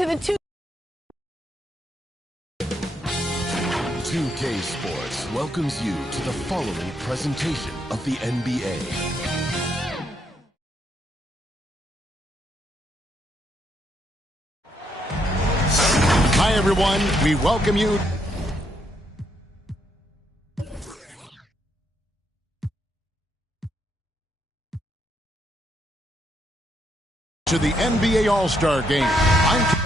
to the 2K Sports welcomes you to the following presentation of the NBA. Hi, everyone. We welcome you to the NBA All-Star Game. I'm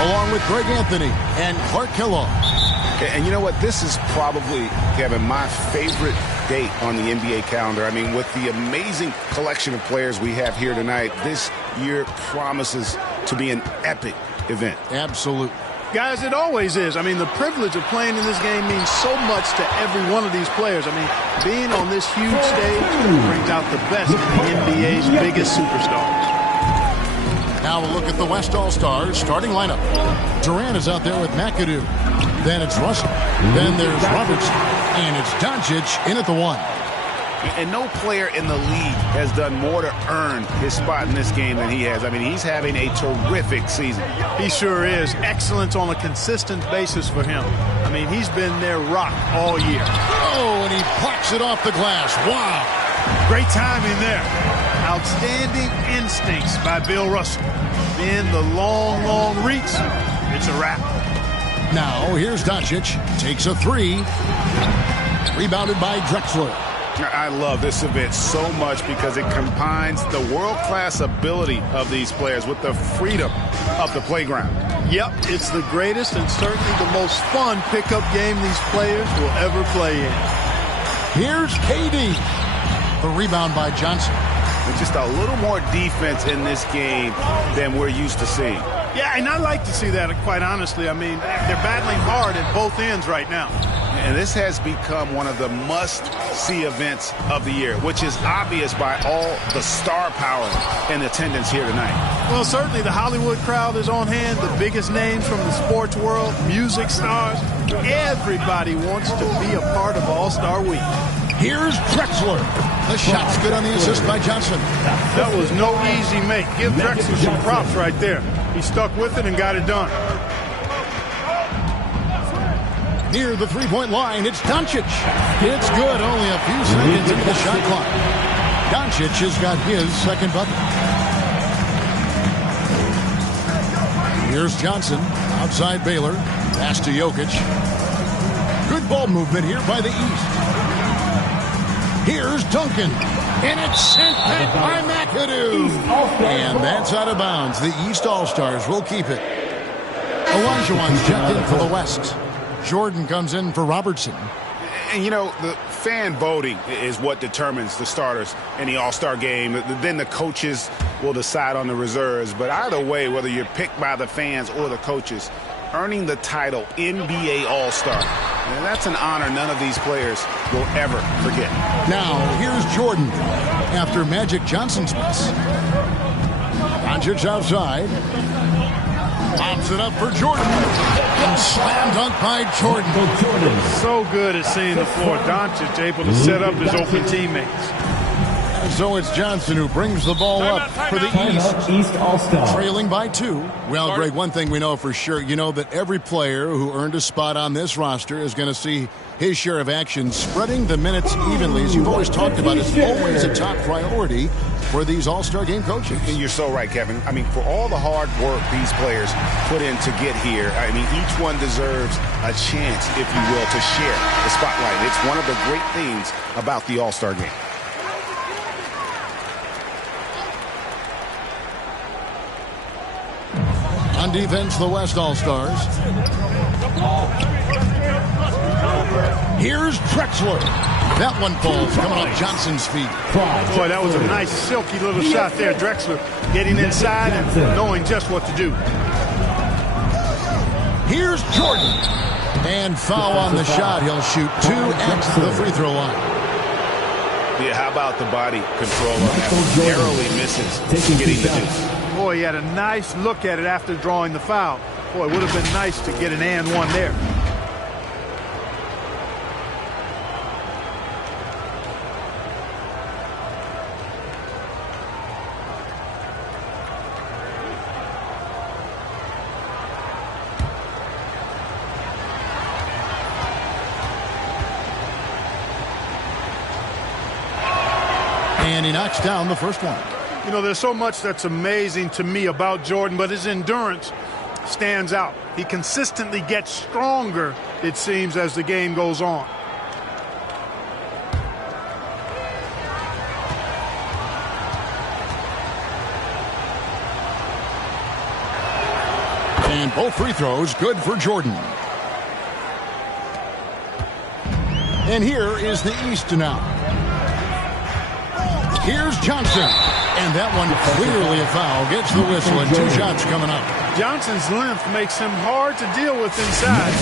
along with Greg Anthony and Clark Kellogg. And you know what? This is probably, Kevin, my favorite date on the NBA calendar. I mean, with the amazing collection of players we have here tonight, this year promises to be an epic event. Absolutely. Guys, it always is. I mean, the privilege of playing in this game means so much to every one of these players. I mean, being on this huge stage brings out the best in the NBA's biggest superstars. Now we'll look at the West All-Stars starting lineup. Durant is out there with McAdoo. Then it's Russell. Then there's Robertson. And it's Doncic in at the 1. And no player in the league has done more to earn his spot in this game than he has. I mean, he's having a terrific season. He sure is. Excellence on a consistent basis for him. I mean, he's been their rock all year. Oh, and he plucks it off the glass. Wow. Great timing there. Outstanding instincts by Bill Russell. Then the long, long reach. It's a wrap. Now, here's Doncic. Takes a 3. Rebounded by Drexler. I love this event so much because it combines the world-class ability of these players with the freedom of the playground. Yep, it's the greatest and certainly the most fun pickup game these players will ever play in. Here's KD. The rebound by Johnson. With just a little more defense in this game than we're used to seeing. Yeah, and I like to see that, quite honestly. I mean, they're battling hard at both ends right now. And this has become one of the must-see events of the year, which is obvious by all the star power and attendance here tonight. Well, certainly the Hollywood crowd is on hand, the biggest names from the sports world, music stars. Everybody wants to be a part of All-Star Week. Here's Drexler. The shot's good on the assist by Johnson. That was no easy make. Give Drexler some props right there. He stuck with it and got it done. Near the three-point line, it's Doncic. It's good, only a few seconds into the shot clock. Doncic has got his second bucket. Here's Johnson, outside Baylor. Pass to Jokic. Good ball movement here by the East. Here's Duncan. And it's sent back by McAdoo. And that's out of bounds. The East All-Stars will keep it. Olajuwon's checked in for the West. Jordan comes in for Robertson. And, you know, the fan voting is what determines the starters in the All-Star game. Then the coaches will decide on the reserves. But either way, whether you're picked by the fans or the coaches, earning the title NBA All-Star, and that's an honor none of these players will ever forget. Now, here's Jordan after Magic Johnson's miss. Doncic outside. Pops it up for Jordan. And slam dunk by Jordan. So good at seeing the floor. Doncic able to set up his open teammates. And so it's Johnson who brings the ball up for the East All-Star. Trailing by 2. Well, Greg, one thing we know for sure, you know that every player who earned a spot on this roster is going to see his share of action. Spreading the minutes evenly, as you've always talked about, is always a top priority for these All-Star game coaches. And you're so right, Kevin. I mean, for all the hard work these players put in to get here, I mean, each one deserves a chance, if you will, to share the spotlight. It's one of the great things about the All-Star game. On defense, the West All-Stars. Here's Drexler. That one falls, coming off Johnson's feet. Boy, that was a nice, silky little shot there. Drexler getting inside and knowing just what to do. Here's Jordan. And foul on the shot. He'll shoot 2 at the free throw line. Yeah, how about the body control on that? Narrowly misses getting the deuce. Boy, he had a nice look at it after drawing the foul. Boy, it would have been nice to get an and one there. And he knocks down the first one. You know, there's so much that's amazing to me about Jordan, but his endurance stands out. He consistently gets stronger, it seems, as the game goes on. And both free throws good for Jordan. And here is the East now. Here's Johnson. And that one clearly a foul. Gets the whistle and 2 shots coming up. Johnson's length makes him hard to deal with inside,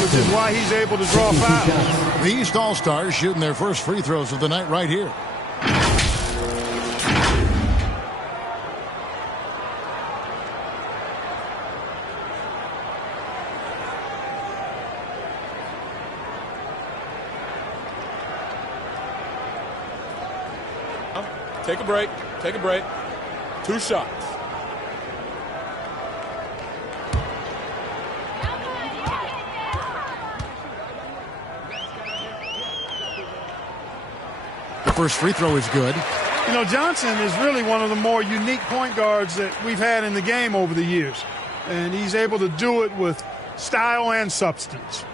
which is why he's able to draw fouls. The East All-Stars shooting their first free throws of the night right here. Take a break. Take a break. 2 shots. The first free throw is good. You know, Johnson is really one of the more unique point guards that we've had in the game over the years. And he's able to do it with style and substance.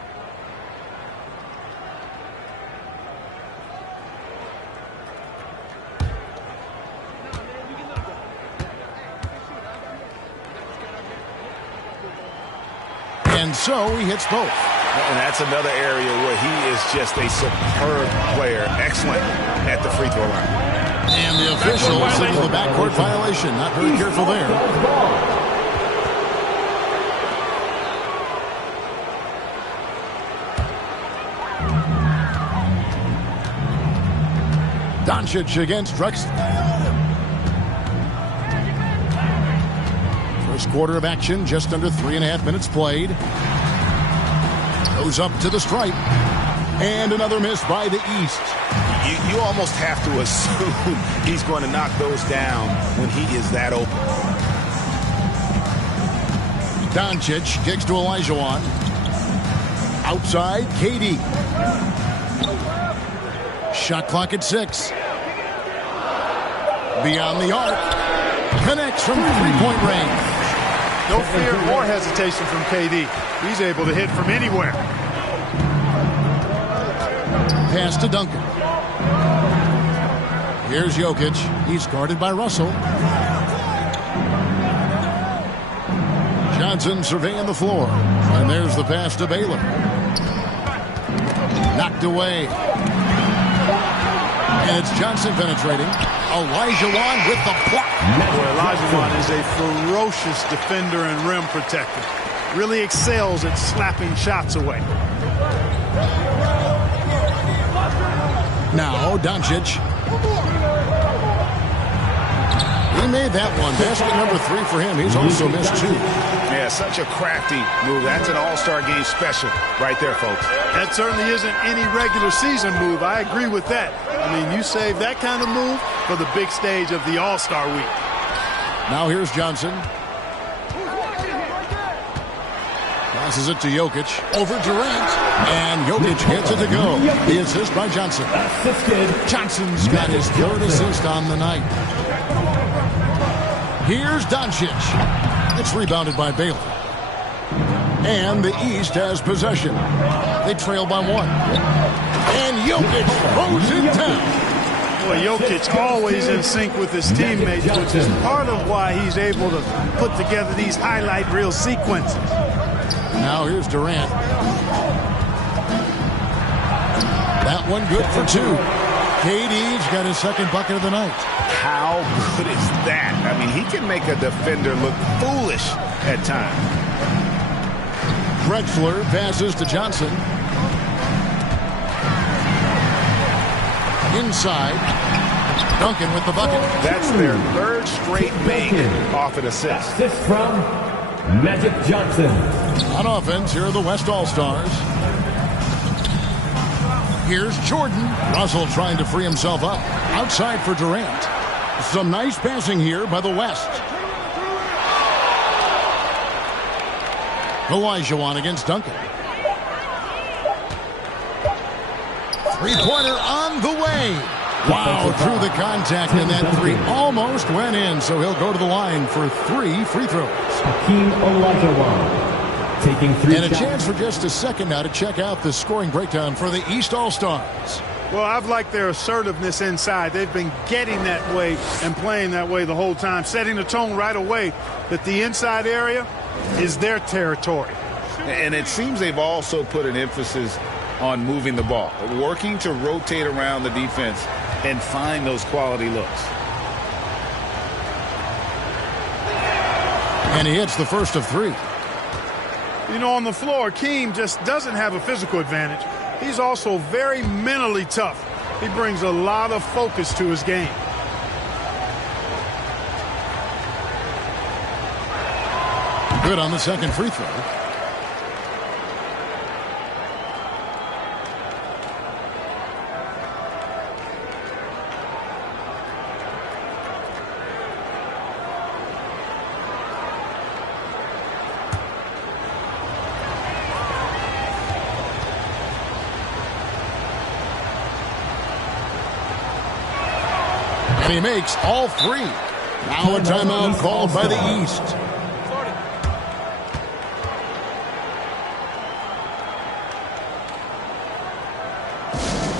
And so he hits both. And that's another area where he is just a superb player. Excellent at the free throw line. And the official signaled the backcourt violation. Not very careful there. Doncic against Drexler. First quarter of action, just under 3.5 minutes played. Goes up to the stripe. And another miss by the East. You almost have to assume he's going to knock those down when he is that open. Doncic kicks to Olajuwon. Outside, KD. Shot clock at 6. Beyond the arc. Connects from three-point range. No fear or hesitation from KD. He's able to hit from anywhere. Pass to Duncan. Here's Jokic. He's guarded by Russell. Johnson surveying the floor. And there's the pass to Baylor. Knocked away. And it's Johnson penetrating. Olajuwon with the block. Olajuwon is a ferocious defender and rim protector. Really excels at slapping shots away. Now Doncic. He made that one. Basket number 3 for him. He's also missed 2. Yeah, such a crafty move. That's an all-star game special right there, folks. That certainly isn't any regular season move. I agree with that. I mean, you save that kind of move for the big stage of the All-Star week. Now here's Johnson. Passes it to Jokic. Over Durant. And Jokic gets it to go. The assist by Johnson. Johnson's got his 3rd assist on the night. Here's Doncic. It's rebounded by Baylor. And the East has possession. They trail by 1. And Jokic throws it down. Boy, Jokic always in sync with his teammates, which is part of why he's able to put together these highlight reel sequences. Now here's Durant. That one good for 2. KD's got his 2nd bucket of the night. How good is that? I mean, he can make a defender look foolish at times. Drexler passes to Johnson. Inside. Duncan with the bucket. That's their 3rd straight make off an assist. Assist from Magic Johnson. On offense, here are the West All-Stars. Here's Jordan. Russell trying to free himself up. Outside for Durant. Some nice passing here by the West. Olajuwon against Duncan. Three-pointer on the way. Wow, through the contact, and that 3 almost went in, so he'll go to the line for 3 free throws. Hakeem Olajuwon taking 3 And a chance for just a second now to check out the scoring breakdown for the East All-Stars. Well, I've liked their assertiveness inside. They've been getting that way and playing that way the whole time, setting the tone right away that the inside area is their territory. And it seems they've also put an emphasis on moving the ball, working to rotate around the defense and find those quality looks. And he hits the first of 3. You know, on the floor, Keem just doesn't have a physical advantage. He's also very mentally tough. He brings a lot of focus to his game. Good on the second free throw. And he makes all 3. Now a timeout called by the East.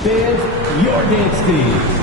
Fifth, your dance team.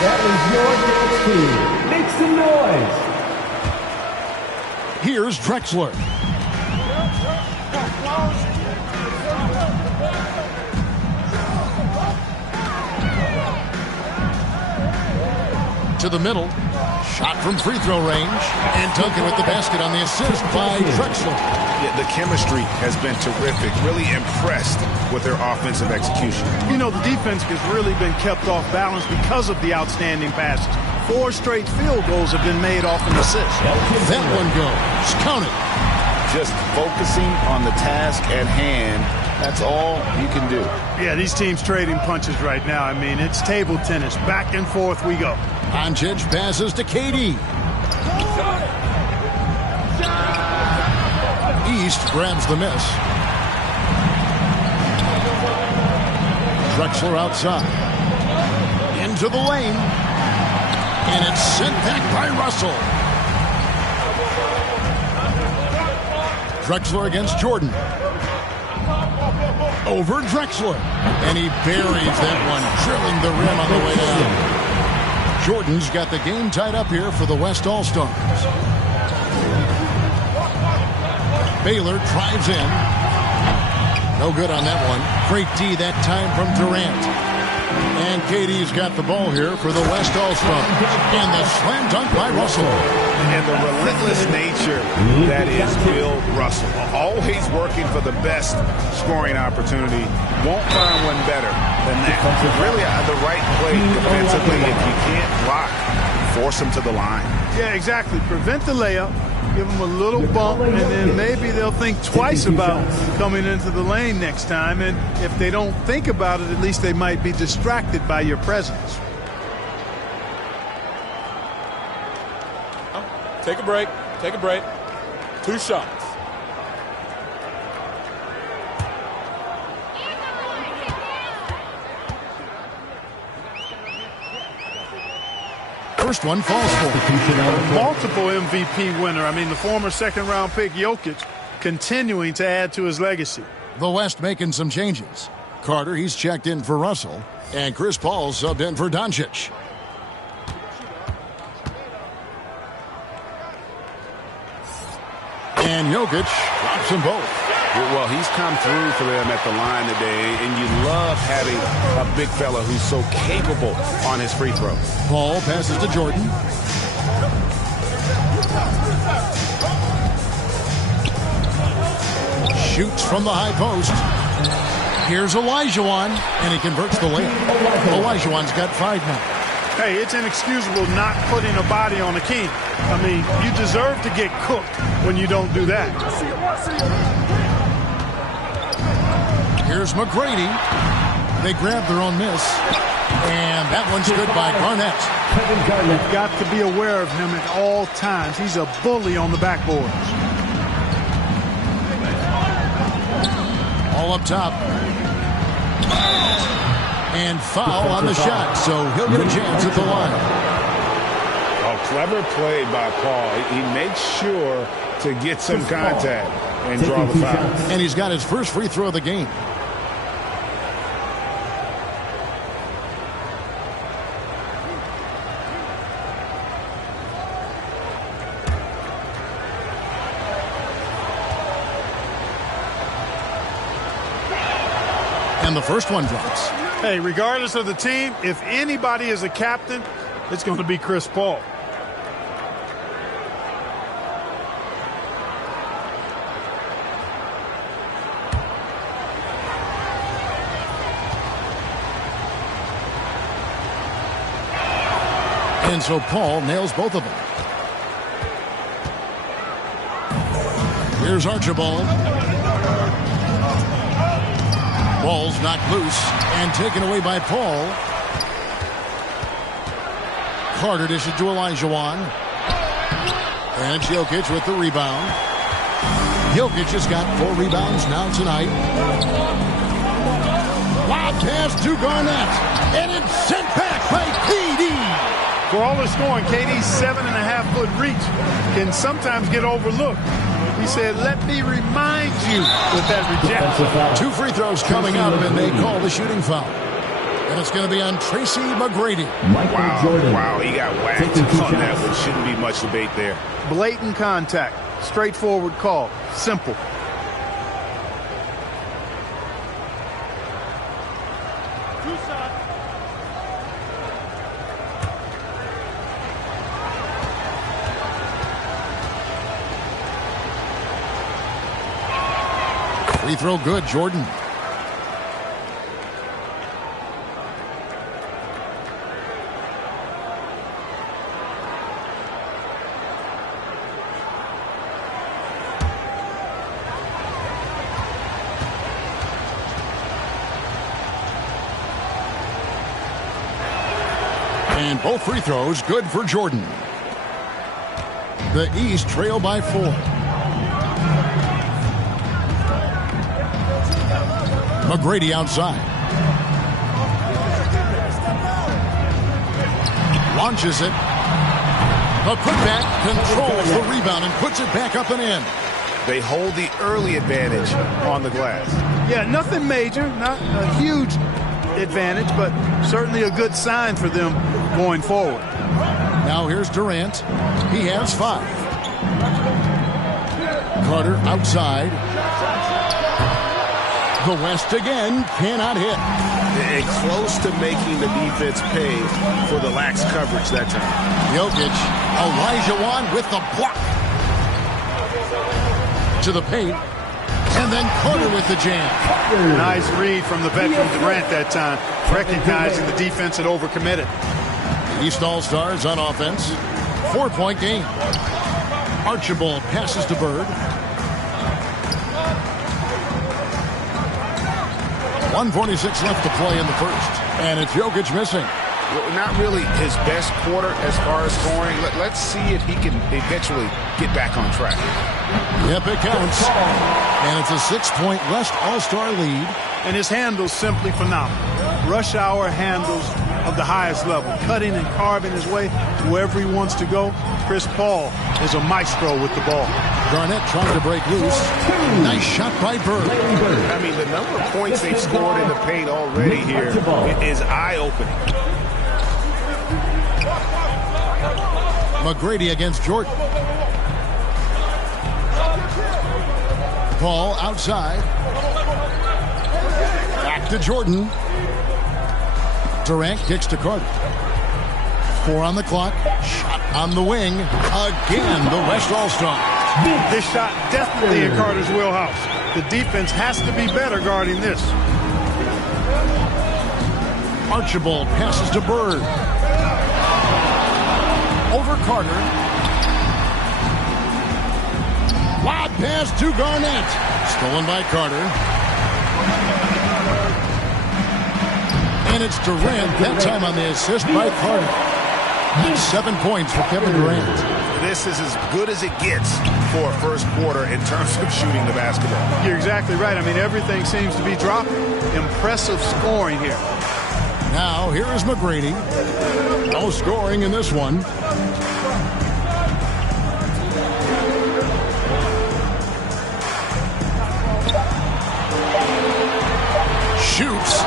That is your dance team. Make some noise. Here's Drexler. To the middle. Shot from free throw range. And Duncan with the basket on the assist by Drexler. Yeah, the chemistry has been terrific. Really impressed with their offensive execution. You know, the defense has really been kept off balance because of the outstanding passes. 4 straight field goals have been made off an assist. That one goes. Count it. Just focusing on the task at hand. That's all you can do. Yeah, these teams trading punches right now. I mean, it's table tennis. Back and forth we go. Doncic passes to KD. East grabs the miss. Drexler outside. Into the lane. And it's sent back by Russell. Drexler against Jordan. Over Drexler. And he buries that one, drilling the rim on the way down. Jordan's got the game tied up here for the West All-Stars. Baylor drives in. No good on that one. Great D that time from Durant. And KD's got the ball here for the West All-Stars. And the slam dunk by Russell. And the relentless nature that is Bill Russell. Always working for the best scoring opportunity. Won't find one better than that. Really the right play defensively. If you can't block, force them to the line. Yeah, exactly. Prevent the layup. Give them a little bump, and then maybe they'll think twice about coming into the lane next time. And if they don't think about it, at least they might be distracted by your presence. Take a break. Take a break. 2 shots. First one falls for. Multiple MVP winner. I mean, the former second-round pick Jokic continuing to add to his legacy. The West making some changes. Carter, he's checked in for Russell. And Chris Paul subbed in for Doncic. And Jokic drops them both. Well, he's come through for them at the line today, and you love having a big fella who's so capable on his free throw. Paul passes to Jordan. Shoots from the high post. Here's Olajuwon, and he converts the layup. Olajuwon's got 5 now. Hey, it's inexcusable not putting a body on the king. I mean, you deserve to get cooked when you don't do that. Here's McGrady. They grab their own miss. And that one's good by Garnett. You've got to be aware of him at all times. He's a bully on the backboard. All up top. And foul on the shot, so he'll get a chance at the line. Oh, clever play by Paul. He makes sure to get some contact and draw the foul. And he's got his first free throw of the game. And the first one drops. Hey, regardless of the team, if anybody is a captain, it's going to be Chris Paul. And so Paul nails both of them. Here's Archibald. Ball's knocked loose and taken away by Paul. Carter dishes to Olajuwon. And Jokic with the rebound. Jokic has got 4 rebounds now tonight. Lob pass to Garnett. And it's sent back by KD. For all the scoring, KD's 7.5-foot reach can sometimes get overlooked. He said, let me remind you with that rejection. 2 free throws coming up, and they call the shooting foul. And it's going to be on Tracy McGrady. Wow, he got whacked on that one. Shouldn't be much debate there. Blatant contact. Straightforward call. Simple. Free throw good, Jordan. And both free throws good for Jordan. The East trail by 4. McGrady outside. Launches it. A putback controls the rebound and puts it back up and in. They hold the early advantage on the glass. Yeah, nothing major, not a huge advantage, but certainly a good sign for them going forward. Now here's Durant. He has 5. Carter outside. The West again cannot hit. And close to making the defense pay for the lax coverage that time. Jokic, Olajuwon with the block. To the paint. And then Carter with the jam. Nice read from the veteran Durant that time, recognizing the defense had overcommitted. The East All-Stars on offense. 4-point game. Archibald passes to Bird. 1:46 left to play in the first. And it's Jokic missing. Well, not really his best quarter as far as scoring. Let's see if he can eventually get back on track. Yep, it counts. And it's a 6-point West All-Star lead. And his handles simply phenomenal. Rush hour handles of the highest level. Cutting and carving his way wherever he wants to go. Chris Paul is a maestro with the ball. Garnett trying to break loose. Nice shot by Bird. I mean, the number of points they've scored in the paint already here is eye-opening. McGrady against Jordan. Ball outside. Back to Jordan. Durant kicks to Carter. 4 on the clock. Shot on the wing. Again, the West All-Star. This shot definitely in Carter's wheelhouse. The defense has to be better guarding this. Archibald passes to Bird. Over Carter. Wide pass to Garnett. Stolen by Carter. And it's Durant, that time on the assist by Carter. 7 points for Kevin Durant. This is as good as it gets for a first quarter in terms of shooting the basketball. You're exactly right. I mean, everything seems to be dropping. Impressive scoring here. Now, here is McGrady. No scoring in this one. Shoots.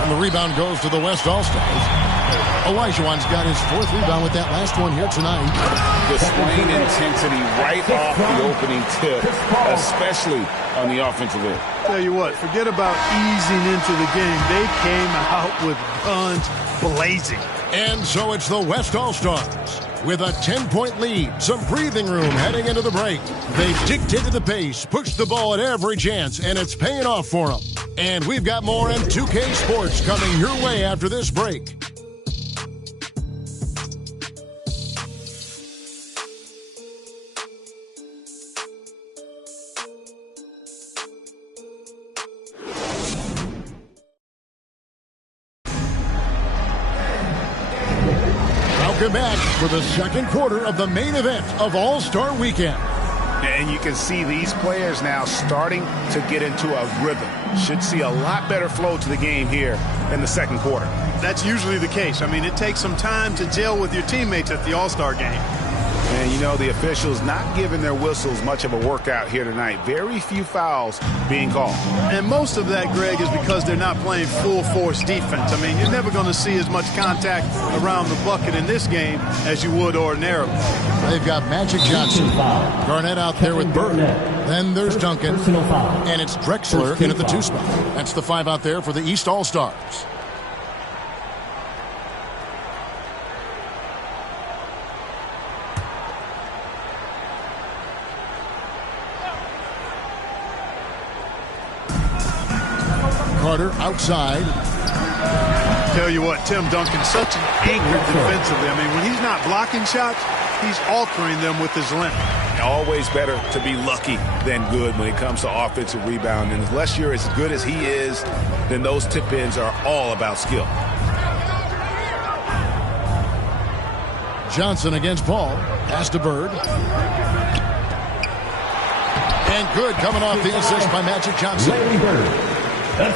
And the rebound goes to the West All-Stars. Olajuwon's got his 4th rebound with that last one here tonight. Displaying intensity right off the opening tip, especially on the offensive end. Tell you what, forget about easing into the game. They came out with guns blazing. And so it's the West All-Stars with a 10-point lead, some breathing room heading into the break. They've dictated the pace, pushed the ball at every chance, and it's paying off for them. And we've got more M2K Sports coming your way after this break. Welcome back for the second quarter of the main event of All-Star Weekend. And you can see these players now starting to get into a rhythm. Should see a lot better flow to the game here in the second quarter. That's usually the case. I mean, it takes some time to gel with your teammates at the All-Star game. And, you know, the officials not giving their whistles much of a workout here tonight. Very few fouls being called. And most of that, Greg, is because they're not playing full-force defense. I mean, you're never going to see as much contact around the bucket in this game as you would ordinarily. They've got Magic Johnson. Garnett out there with Bird. Then there's Duncan. And it's Drexler in at the 2 spot. That's the 5 out there for the East All-Stars. Carter outside. Tell you what, Tim Duncan, such an anchor defensively. I mean, when he's not blocking shots, he's altering them with his length. Always better to be lucky than good when it comes to offensive rebound. And unless you're as good as he is, then those tip-ins are all about skill. Johnson against Paul. Pass to Bird. And good coming off the assist by Magic Johnson.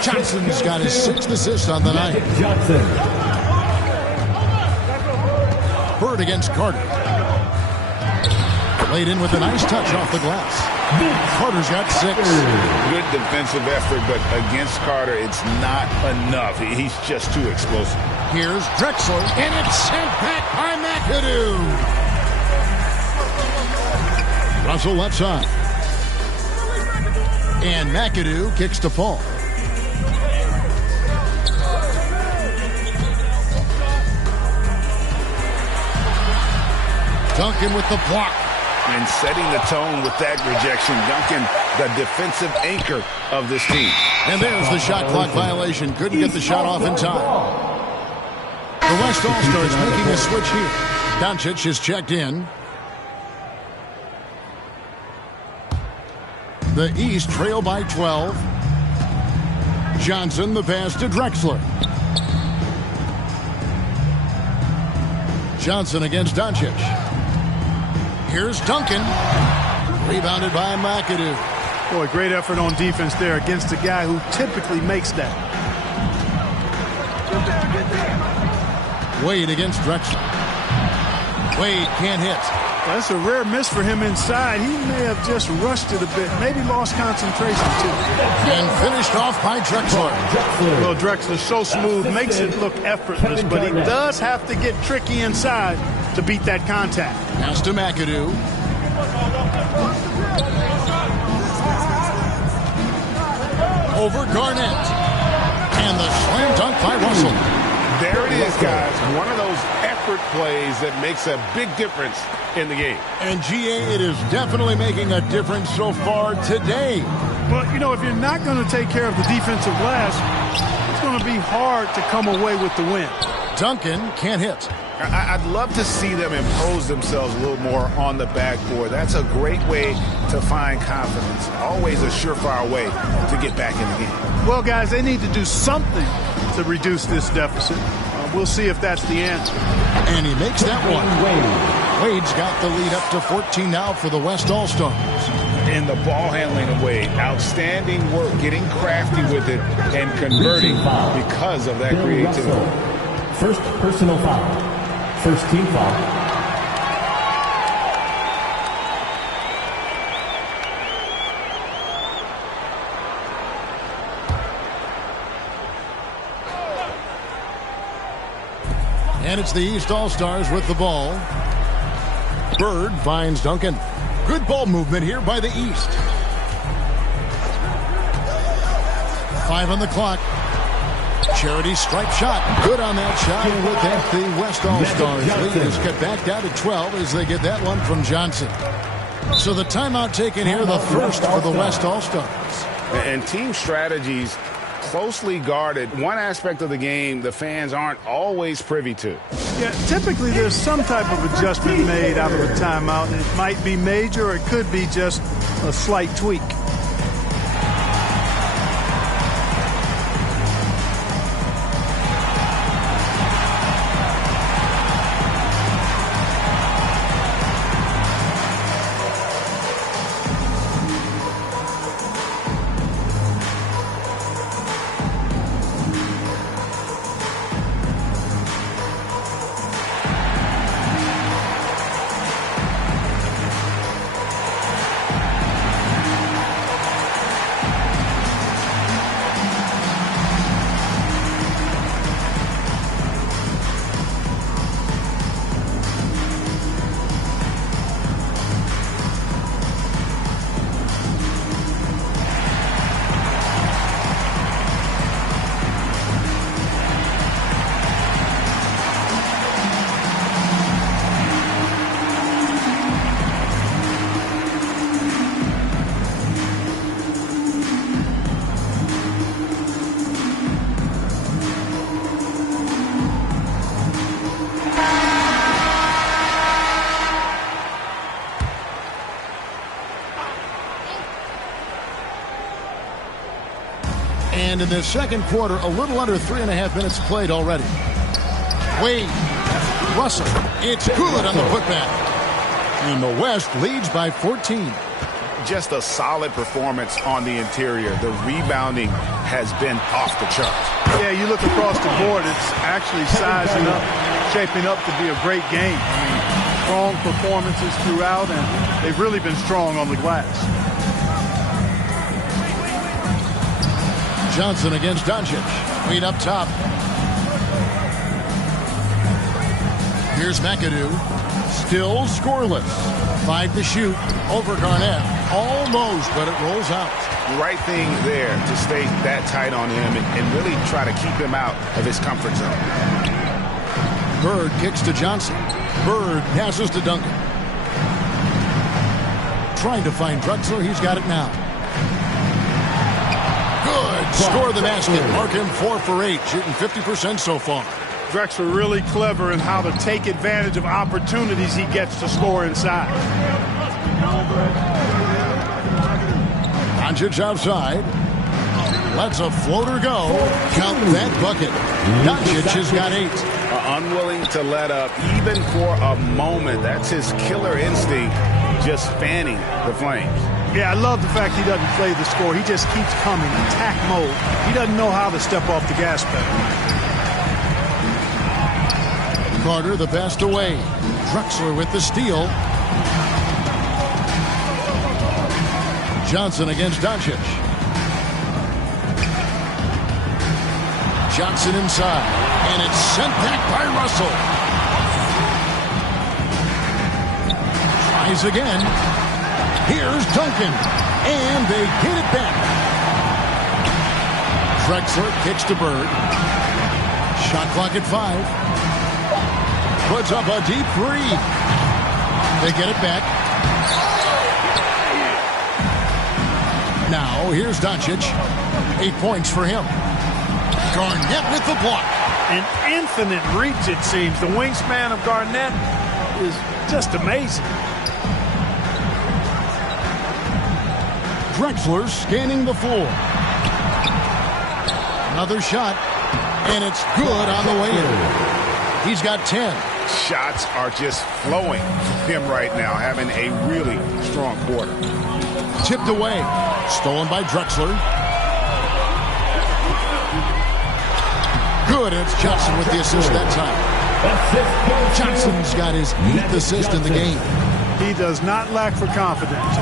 Johnson's got his 6th assist on the night. Bird against Carter. Laid in with a nice touch off the glass. Carter's got 6. Good defensive effort, but against Carter, it's not enough. He's just too explosive. Here's Drexler, and it's sent back by McAdoo. Russell left side. And McAdoo kicks to Paul. Duncan with the block. And setting the tone with that rejection. Duncan, the defensive anchor of this team. And there's the shot clock violation. Couldn't get the shot off in time. The West All-Stars making a switch here. Doncic is checked in. The East trail by 12. Johnson the pass to Drexler. Johnson against Doncic. Here's Duncan. Rebounded by McAdoo. Boy, great effort on defense there against a guy who typically makes that. Wade against Drexler. Wade can't hit. That's a rare miss for him inside. He may have just rushed it a bit. Maybe lost concentration, too. And finished off by Drexler. Well, Drexler's so smooth, makes it look effortless, but he does have to get tricky inside to beat that contact. Pass to McAdoo. over Garnett. And the slam dunk by Russell. There it is, guys. One of those effort plays that makes a big difference in the game. And, G.A., it is definitely making a difference so far today. Well, you know, if you're not going to take care of the defensive glass, it's going to be hard to come away with the win. Duncan can't hit. I'd love to see them impose themselves a little more on the backboard. That's a great way to find confidence. Always a surefire way to get back in the game. Well, guys, they need to do something to reduce this deficit. We'll see if that's the answer. And he makes that one. Wade's got the lead up to 14 now for the West All-Stars. In the ball handling of Wade, outstanding work, getting crafty with it and converting because of that creativity. First personal foul. First team foul. And it's the East All-Stars with the ball. Bird finds Duncan. Good ball movement here by the East. 5 on the clock. Charity stripe shot. Good on that shot. And with that, the West All-Stars lead is cut back down to 12 as they get that one from Johnson. So the timeout taken here, the first for the West All-Stars. And team strategies closely guarded. One aspect of the game the fans aren't always privy to. Yeah, typically there's some type of adjustment made out of a timeout. It might be major or it could be just a slight tweak. And in the second quarter, a little under 3.5 minutes played already. Wade, Russell, it's good on the putback. And the West leads by 14. Just a solid performance on the interior. The rebounding has been off the charts. Yeah, you look across the board, it's actually sizing up, shaping up to be a great game. I mean, strong performances throughout, and they've really been strong on the glass. Johnson against Doncic. Wade up top. Here's McAdoo. Still scoreless. 5 to shoot. Over Garnett. Almost, but it rolls out. Right thing there to stay that tight on him and really try to keep him out of his comfort zone. Bird kicks to Johnson. Bird passes to Duncan. Trying to find Drexler. He's got it now. Good. Score the basket. Mark him 4 for 8. Shooting 50% so far. Drexler really clever in how to take advantage of opportunities he gets to score inside. Doncic outside. Lets a floater go. Count that bucket. Doncic has got 8. Unwilling to let up even for a moment. That's his killer instinct, just fanning the flames. Yeah, I love the fact he doesn't play the score. He just keeps coming, attack mode. He doesn't know how to step off the gas pedal. Carter the pass away. Drexler with the steal. Johnson against Doncic. Johnson inside. And it's sent back by Russell. Tries again. Here's Duncan. And they get it back. Drexler kicks to Bird. Shot clock at 5. Puts up a deep 3. They get it back. Now, here's Doncic. 8 points for him. Garnett with the block. An infinite reach, it seems. The wingspan of Garnett is just amazing. Drexler scanning the floor. Another shot, and it's good on the way in. He's got 10. Shots are just flowing from him right now, having a really strong quarter. Tipped away. Stolen by Drexler. Good, and it's Johnson with the assist that time. Johnson's got his 8th assist in the game. He does not lack for confidence.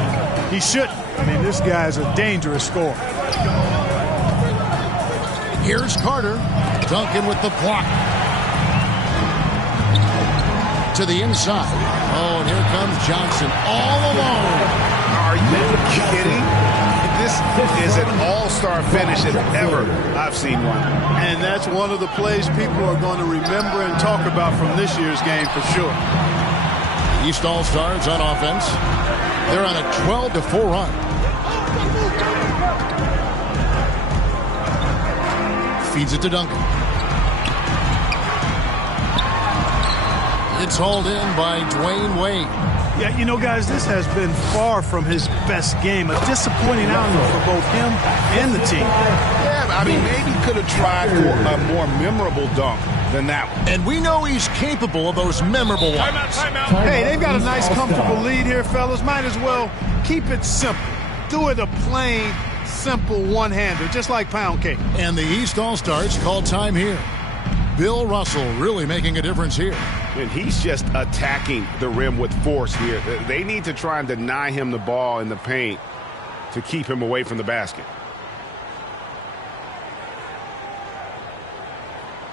He shouldn't. I mean, this guy's a dangerous scorer. Here's Carter. Duncan with the block. To the inside. Oh, and here comes Johnson all alone. Are you kidding? This is an all-star finish if ever I've seen one. And that's one of the plays people are going to remember and talk about from this year's game for sure. East All-Stars on offense. They're on a 12-4 run. Feeds it to Duncan. It's hauled in by Dwayne Wade. Yeah, you know, guys, this has been far from his best game. A disappointing outing for both him and the team. Yeah, I mean, maybe could have tried for a more memorable dunk than that one. And we know he's capable of those memorable ones. Timeout. Hey, they've got a nice, comfortable lead here, fellas. Might as well keep it simple. Do it a plain, simple one-hander, just like pound cake. And the East All-Stars call time here. Bill Russell really making a difference here. And he's just attacking the rim with force here. They need to try and deny him the ball in the paint to keep him away from the basket.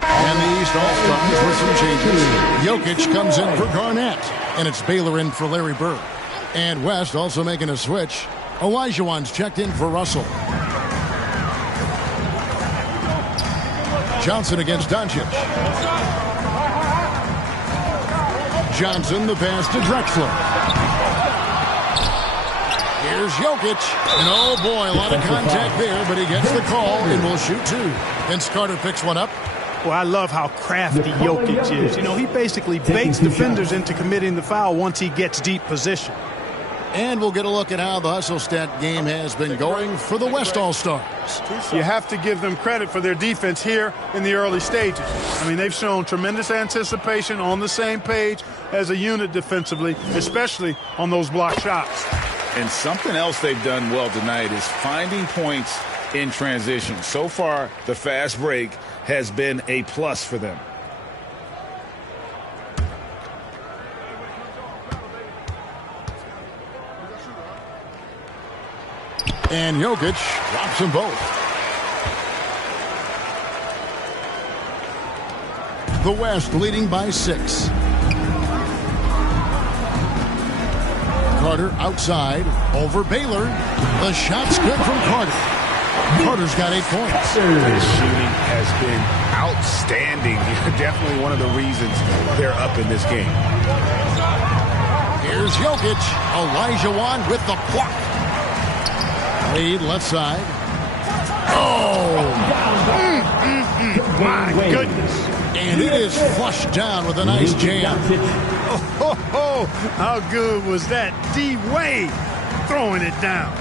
And the East All-Stars with some changes. Jokic comes in for Garnett. And it's Baylor in for Larry Bird. And West also making a switch. Olajuwon's checked in for Russell. Johnson against Doncic. Johnson, the pass to Drexler. Here's Jokic. And oh boy, a lot of contact there, but he gets the call and will shoot 2. And Carter picks one up. Well, I love how crafty Jokic is. You know, he basically baits defenders into committing the foul once he gets deep position. And we'll get a look at how the Hustle Stat game has been going for the West All-Stars. You have to give them credit for their defense here in the early stages. I mean, they've shown tremendous anticipation, on the same page as a unit defensively, especially on those block shots. And something else they've done well tonight is finding points in transition. So far, the fast break has been a plus for them. And Jokic drops them both. The West leading by 6. Carter outside over Baylor. The shot's good from Carter. Carter's got 8 points. His shooting has been outstanding. Definitely one of the reasons they're up in this game. Here's Jokic. Olajuwon with the block. Lead left side. Oh! My goodness. And it is flushed down with a nice jam. Oh, how good was that? D-Wade throwing it down.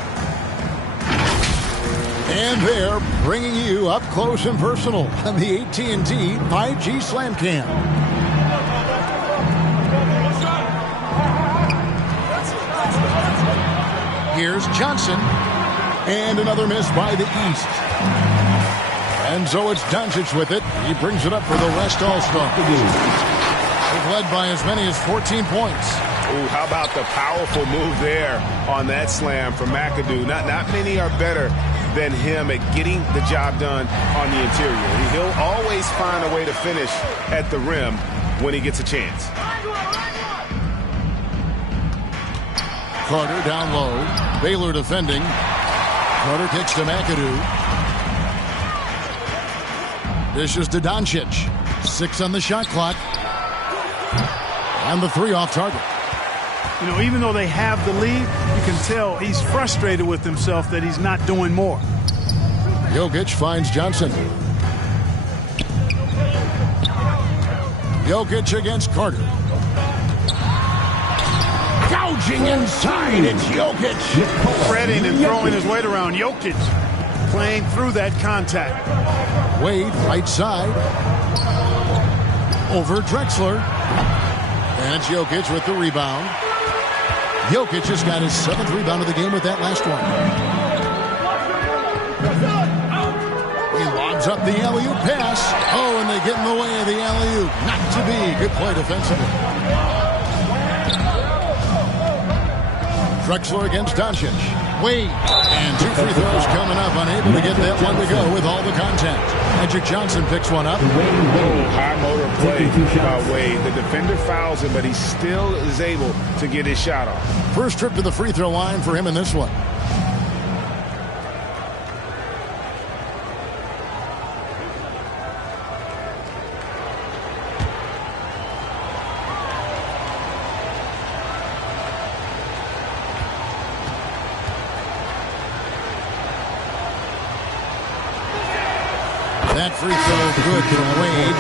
And they're bringing you up close and personal on the AT&T 5G Slam Cam. Here's Johnson. And another miss by the East. And so it's Doncic with it. He brings it up for the West All-Stars. They've led by as many as 14 points. Ooh, how about the powerful move there on that slam from McAdoo? Not many are better than him at getting the job done on the interior. He'll always find a way to finish at the rim when he gets a chance. Carter down low. Baylor defending. Carter kicks to McAdoo. Dishes to Doncic. 6 on the shot clock. And the 3 off target. You know, even though they have the lead, you can tell he's frustrated with himself that he's not doing more. Jokic finds Johnson. Jokic against Carter. Gouging inside. It's Jokic. Fretting and throwing his weight around. Jokic playing through that contact. Wade, right side. Over Drexler. And it's Jokic with the rebound. Jokic has got his 7th rebound of the game with that last one. He lobs up the alley-oop pass. Oh, and they get in the way of the alley-oop. Not to be. Good play defensively. Drexler against Doncic. Wade. And 2 free throws coming up. Unable to get that one to go with all the contact. Magic Johnson picks one up. High motor play by Wade. The defender fouls him, but he still is able to get his shot off. First trip to the free throw line for him in this one. That free throw good from Wade.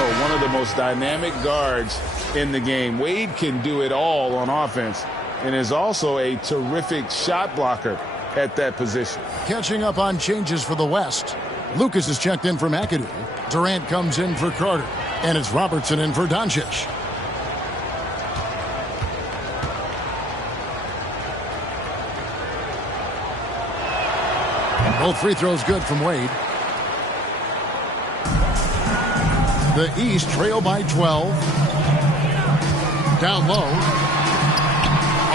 Oh, one of the most dynamic guards in the game. Wade can do it all on offense and is also a terrific shot blocker at that position. Catching up on changes for the West. Lucas is checked in for McAdoo. Durant comes in for Carter. And it's Robertson in for Doncic. Both free throws good from Wade. The East trail by 12. Down low.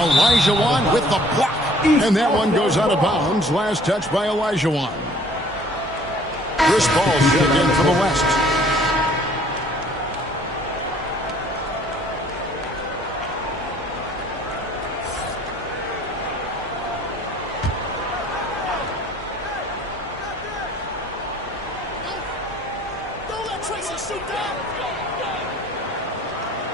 Olajuwon with the block. And that one goes out of bounds. Last touch by Olajuwon. Chris Paul checked in for the West.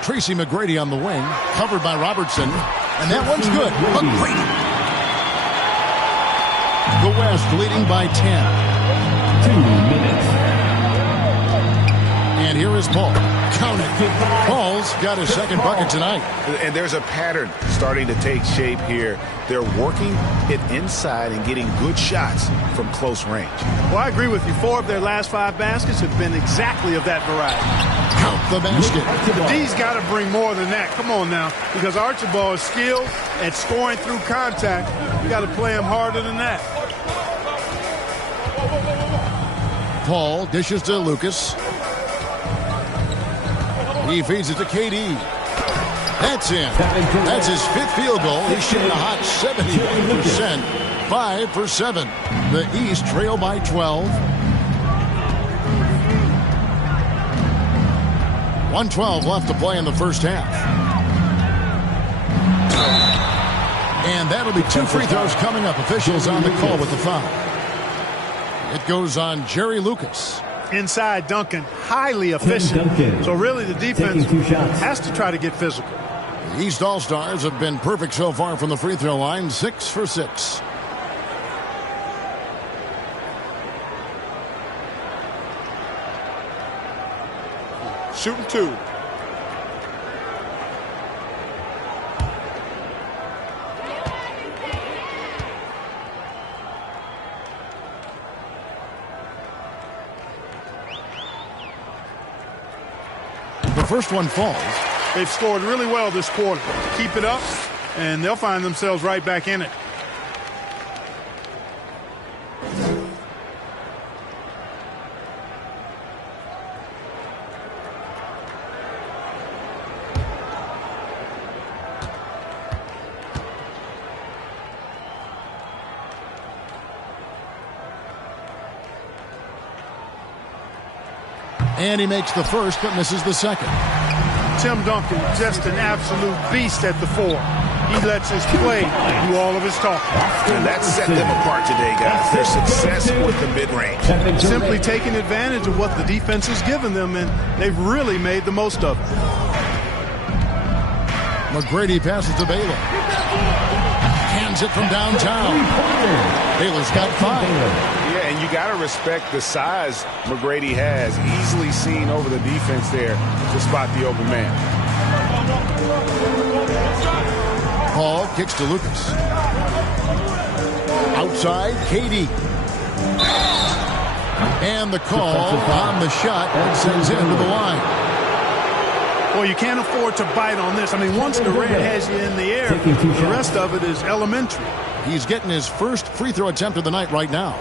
Tracy McGrady on the wing, covered by Robertson, and that one's good. McGrady. The West leading by 10. 2 minutes. And here is Paul. Count it. Paul's got his 2nd bucket tonight. And there's a pattern starting to take shape here. They're working it inside and getting good shots from close range. Well, I agree with you. 4 of their last 5 baskets have been exactly of that variety. Count the basket. The D's got to bring more than that. Come on now. Because Archibald is skilled at scoring through contact. You got to play him harder than that. Paul dishes to Lucas. He feeds it to KD. That's in. That's his 5th field goal. He's shooting a hot 71%. 5 for 7. The East trail by 12. 1:12 left to play in the first half. And that'll be 2 free throws coming up. Officials on the call with the foul. It goes on Jerry Lucas. Inside Duncan, highly efficient. So really the defense has to try to get physical. The East All-Stars have been perfect so far from the free throw line. 6 for 6. Shooting 2. The first one falls. They've scored really well this quarter. Keep it up, and they'll find themselves right back in it. And he makes the first, but misses the second. Tim Duncan, just an absolute beast at the 4. he lets his play do all of his talking. And that set them apart today, guys. Their success with the mid-range. Simply taking advantage of what the defense has given them, and they've really made the most of it. McGrady passes to Baylor. Hands it from downtown. Baylor's got 5. Yeah, and you got to respect the size McGrady has. Easily seen over the defense there to spot the open man. Paul kicks to Lucas. Outside, KD. And the call on the shot that sends him to the line. Well, you can't afford to bite on this. I mean, once Durant has you in the air, the rest of it is elementary. He's getting his first free throw attempt of the night right now.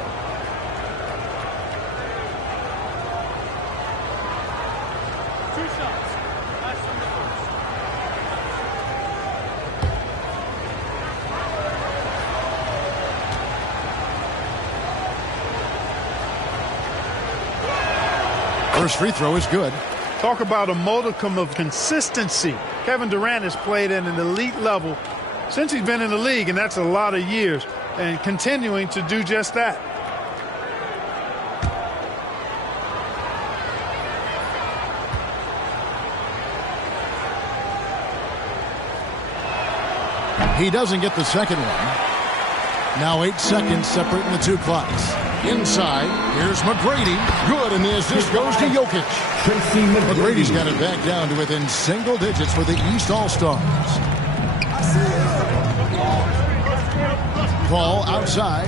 First free throw is good. Talk about a modicum of consistency. Kevin Durant has played at an elite level since he's been in the league, and that's a lot of years, and continuing to do just that. He doesn't get the second one. Now 8 seconds separating the 2 clocks. Inside, here's McGrady. Good, and the assist goes to Jokic. McGrady's got it back down to within single digits for the East All-Stars. Paul outside.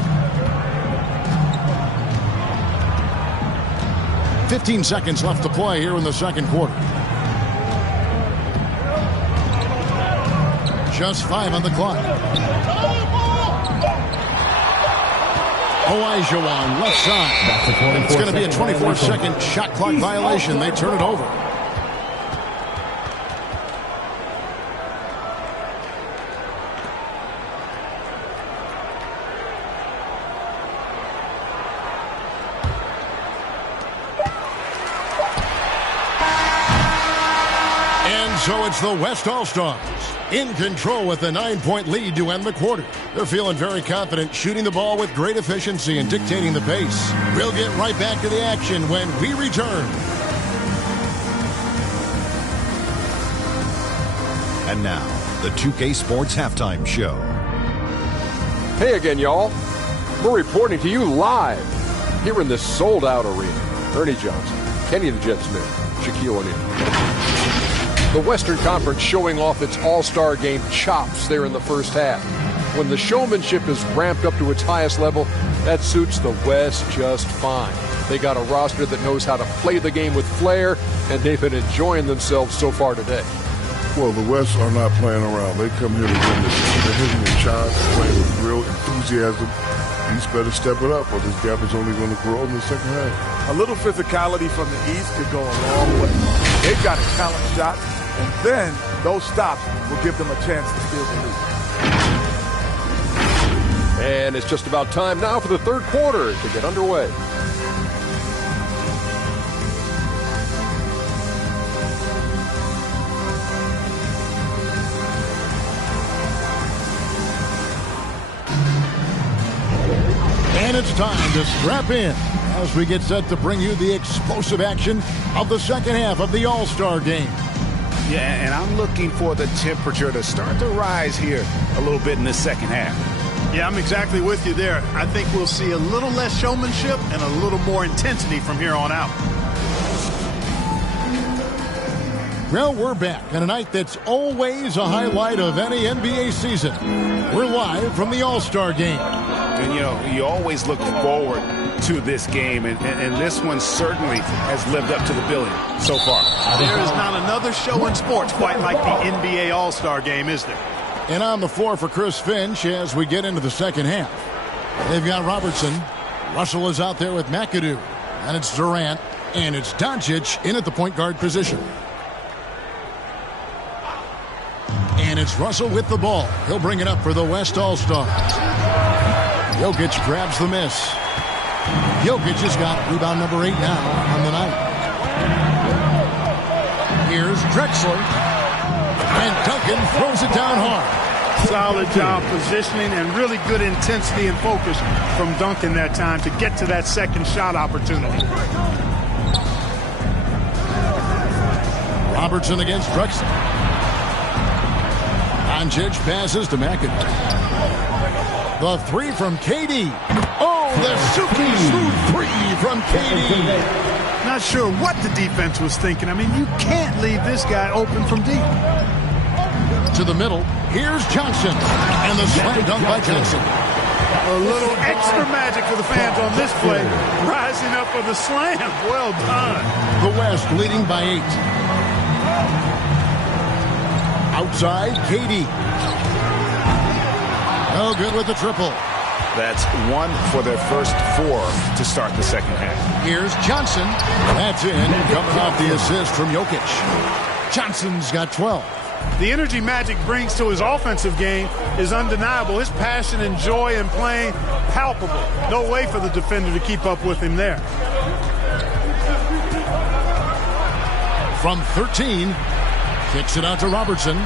15 seconds left to play here in the second quarter. Just 5 on the clock. Olajuwon left side. It's going to be a 24-second shot clock violation. They turn it over. And so it's the West All-Stars in control with a 9-point lead to end the quarter. They're feeling very confident, shooting the ball with great efficiency and dictating the pace. We'll get right back to the action when we return. And now, the 2K Sports Halftime Show. Hey again, y'all. We're reporting to you live here in this sold-out arena. Ernie Johnson, Kenny the Jet Smith, Shaquille O'Neal. The Western Conference showing off its all-star game chops there in the first half. When the showmanship is ramped up to its highest level, that suits the West just fine. They got a roster that knows how to play the game with flair, and they've been enjoying themselves so far today. Well, the West are not playing around. They come here to win this. They're hitting their shots, playing with real enthusiasm. East better step it up, or this gap is only going to grow in the second half. A little physicality from the East could go a long way. They've got a talent shot, and then those stops will give them a chance to steal the lead. And it's just about time now for the third quarter to get underway. And it's time to strap in as we get set to bring you the explosive action of the second half of the All-Star game. Yeah, and I'm looking for the temperature to start to rise here a little bit in the second half. Yeah, I'm exactly with you there. I think we'll see a little less showmanship and a little more intensity from here on out. Well, we're back on a night that's always a highlight of any NBA season. We're live from the All-Star game. And, you know, you always look forward to this game, and this one certainly has lived up to the billing so far. There is not another show in sports quite like the NBA All-Star game, is there? And on the floor for Chris Finch as we get into the second half. They've got Robertson. Russell is out there with McAdoo. And it's Durant. And it's Doncic in at the point guard position. And it's Russell with the ball. He'll bring it up for the West All-Stars. Jokic grabs the miss. Jokic has got rebound number 8 now on the night. Here's Drexler. And Duncan throws it down hard. Solid job positioning and really good intensity and focus from Duncan that time to get to that second shot opportunity. Robertson against Drexler. Doncic passes to McIntyre. The three from KD. Oh, the silky smooth three from KD. Not sure what the defense was thinking. I mean, you can't leave this guy open from deep. To the middle. Here's Johnson. And the slam dunk by Johnson. A little extra magic for the fans on this play. Rising up for the slam. Well done. The West leading by 8. Outside, KD. No good with the triple. That's 1 for their first 4 to start the second half. Here's Johnson. That's in, coming off the assist from Jokic. Johnson's got 12. The energy Magic brings to his offensive game is undeniable. His passion and joy in playing, palpable. No way for the defender to keep up with him there. From 13, kicks it out to Robertson.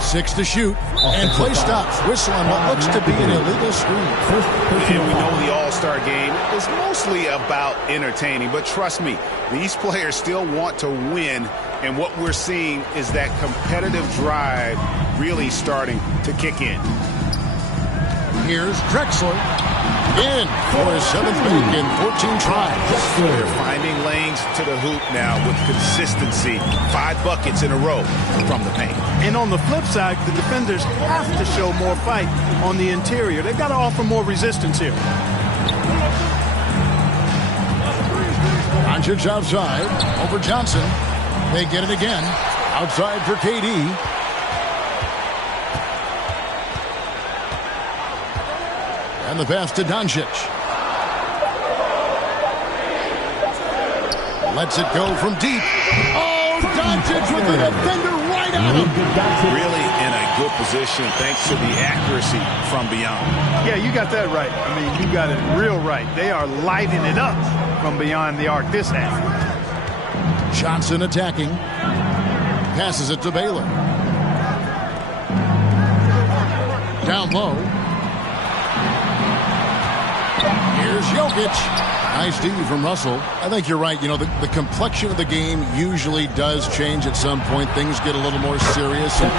6 to shoot, and play stops. Whistle on what looks to be an illegal screen. And we know the All-Star game is mostly about entertaining, but trust me, these players still want to win, and what we're seeing is that competitive drive really starting to kick in. Here's Drexler. In for his 7th make in 14 tries. They're finding lanes to the hoop now with consistency. 5 buckets in a row from the paint. And on the flip side, the defenders have to show more fight on the interior. They've got to offer more resistance here. Doncic outside over Johnson. They get it again. Outside for KD. And the pass to Doncic. Lets it go from deep. Oh, Doncic with the defender right at him. Really in a good position thanks to the accuracy from beyond. Yeah, you got that right. I mean, you got it real right. They are lighting it up from beyond the arc this half. Johnson attacking. Passes it to Baylor. Down low. Here's Jokic. Nice D from Russell. I think you're right. You know, the complexion of the game usually does change at some point. Things get a little more serious. And,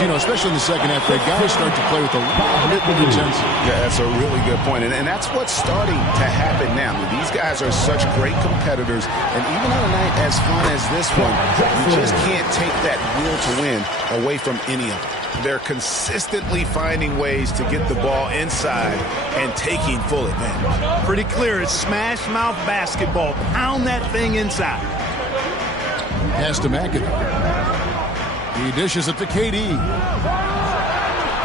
you know, especially in the second half, the guys start to play with a little bit more intensity. Yeah, that's a really good point. And that's what's starting to happen now. I mean, these guys are such great competitors. And even on a night as fun as this one, you just can't take that will to win away from any of them. They're consistently finding ways to get the ball inside and taking full advantage. Pretty clear. It's smash mouth basketball. Pound that thing inside. Pass to McIntyre. He dishes it to KD.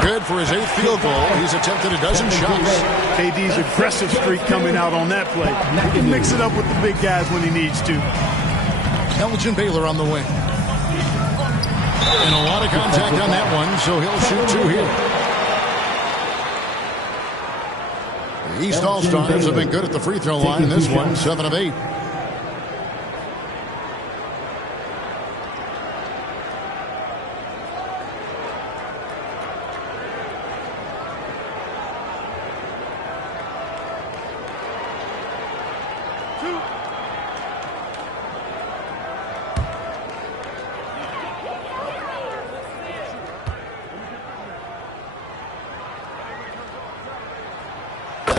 Good for his 8th field goal. He's attempted a dozen shots. KD's aggressive streak coming out on that play. He can mix it up with the big guys when he needs to. Elgin Baylor on the wing. And a lot of contact on that one, so he'll shoot 2 here. The East All-Stars have been good at the free throw line in this one, 7 of 8.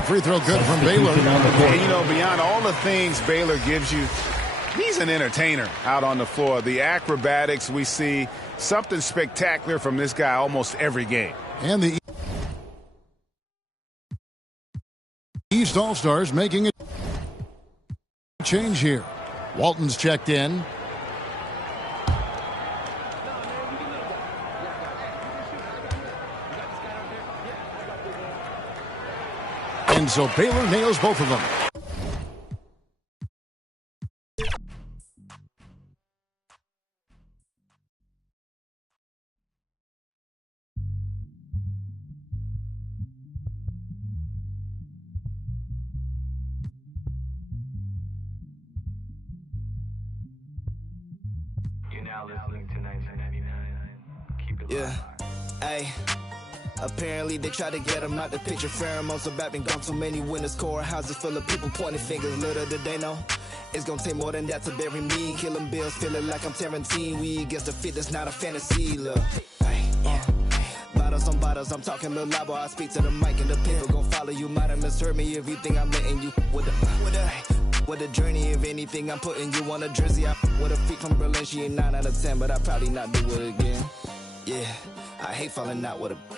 Free throw good from Baylor. And, you know, beyond all the things Baylor gives you, he's an entertainer out on the floor. The acrobatics we see, something spectacular from this guy almost every game. And the East All-Stars making a change here. Walton's checked in. And so Baylor nails both of them. You're now listening to 1999. Keep it yeah. Ay. Apparently they try to get him out the picture. Pheromones about been gone too many winners. Courthouses full of people pointing fingers. Little did they know it's gonna take more than that to bury me. Killing bills, feeling like I'm Tarantino. We against the fit, that's not a fantasy. Look, bottles on bottles, I'm talking Lil Labo. I speak to the mic and the people gon' follow you. Might have misheard me if you think I'm letting you with a journey. If anything, I'm putting you on a jersey. I with a freak from Berlin, she ain't 9 out of 10, but I probably not do it again. Yeah, I hate falling out with a